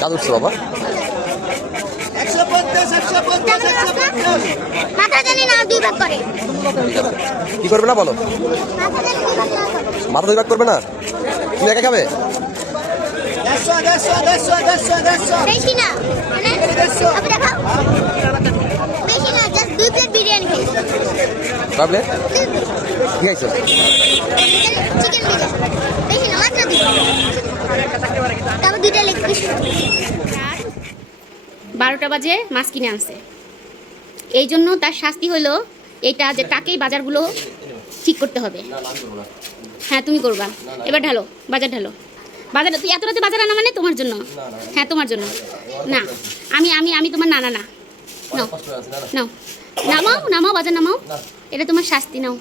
চাঁদ উঠছে বাবা একশো পঞ্চাশ কি করবে না বলো মাথা দুই ভাগ করবে না তুমি একা খাবে দুই ভাবলে কি খাইছো চিকেন বিরিয়ানি বেশি না মাত্র দুই তারপর দুইটা লেগ পিস বারোটা বাজে, মাছ কিনে আনছে। এই জন্য তার শাস্তি হলো এইটা যে টাকেই বাজারগুলো ঠিক করতে হবে। হ্যাঁ তুমি করবা। এবার ঢালো, বাজার ঢালো। বাজার তুই এত রাতে বাজার আনা মানে তোমার জন্য? হ্যাঁ তোমার জন্য। না, আমি আমি আমি তোমার নানা না। নাও। নাও। নামাও নামাও বাজার নামাও। এটা তোমার শাস্তি নাও।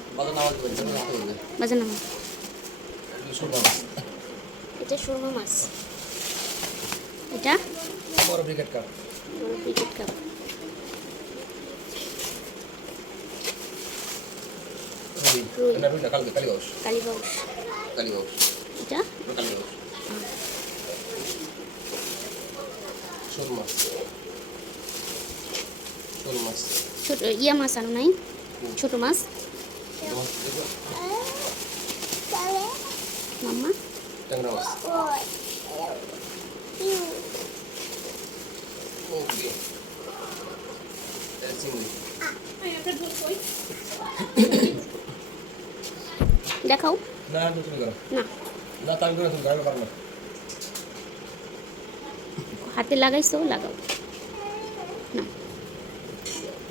বাজার নামাও। এটা সুরমা মাছ। এটা বড় ক্রিকেট কাপ এটা ছোট ইয়া মাছ আনো নাই। ছোট মাছ। মাম্মা। দেখাও। না। হাতে লাগাইছো লাগাও। না।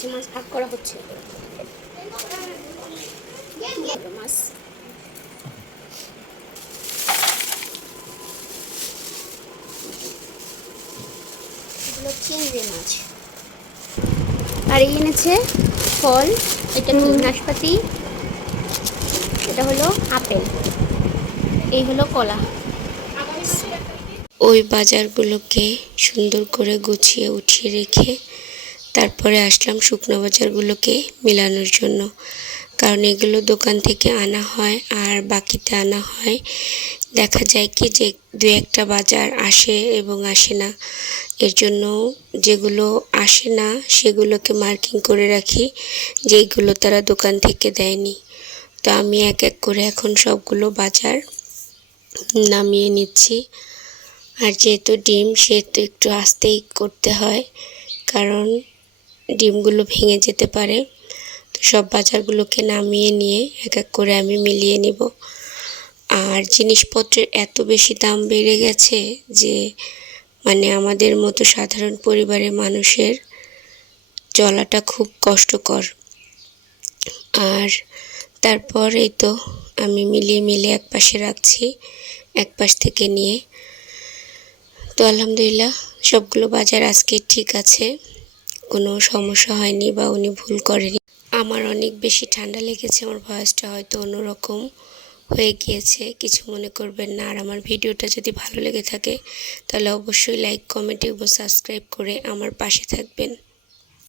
যে মাছ ভাগ করা হচ্ছে। মাছ চিংড়ি মাছ। আর এই এনেছে ফল এটা নাশপাতি এটা হলো আপেল এই হলো কলা। ওই বাজারগুলোকে সুন্দর করে গুছিয়ে উঠিয়ে রেখে তারপরে আসলাম শুকনো বাজারগুলোকে মেলানোর জন্য। কারণ এগুলো দোকান থেকে আনা হয় আর বাকিতে আনা হয়। দেখা যায় কি যে দু একটা বাজার আসে এবং আসে না। এর জন্য যেগুলো আসে না সেগুলোকে মার্কিং করে রাখি যেইগুলো তারা দোকান থেকে দেয়নি। তো আমি এক এক করে এখন সবগুলো বাজার নামিয়ে নিচ্ছি। আর যেহেতু ডিম, সেহেতু একটু আস্তেই করতে হয়। কারণ ডিমগুলো ভেঙে যেতে পারে। তো সব বাজারগুলোকে নামিয়ে নিয়ে এক এক করে আমি মিলিয়ে নিব। আর জিনিসপত্রের এত বেশি দাম বেড়ে গেছে যে মানে আমাদের মতো সাধারণ পরিবারের মানুষের চলাটা খুব কষ্টকর। আর তারপর এই তো আমি মিলিয়ে মিলিয়ে এক পাশে রাখছি এক পাশ থেকে নিয়ে। তো আলহামদুলিল্লাহ, সবগুলো বাজার আজকে ঠিক আছে। কোনো সমস্যা হয়নি বা উনি ভুল করেনি। আমার অনেক বেশি ঠান্ডা লেগেছে, আমার ভয়েসটা হয়তো অন্যরকম হয়ে গিয়েছে, কিছু মনে করবেন না। আর আমার ভিডিওটা যদি ভালো লেগে থাকে, তাহলে অবশ্যই লাইক কমেন্ট এবং সাবস্ক্রাইব করে আমার পাশে থাকবেন।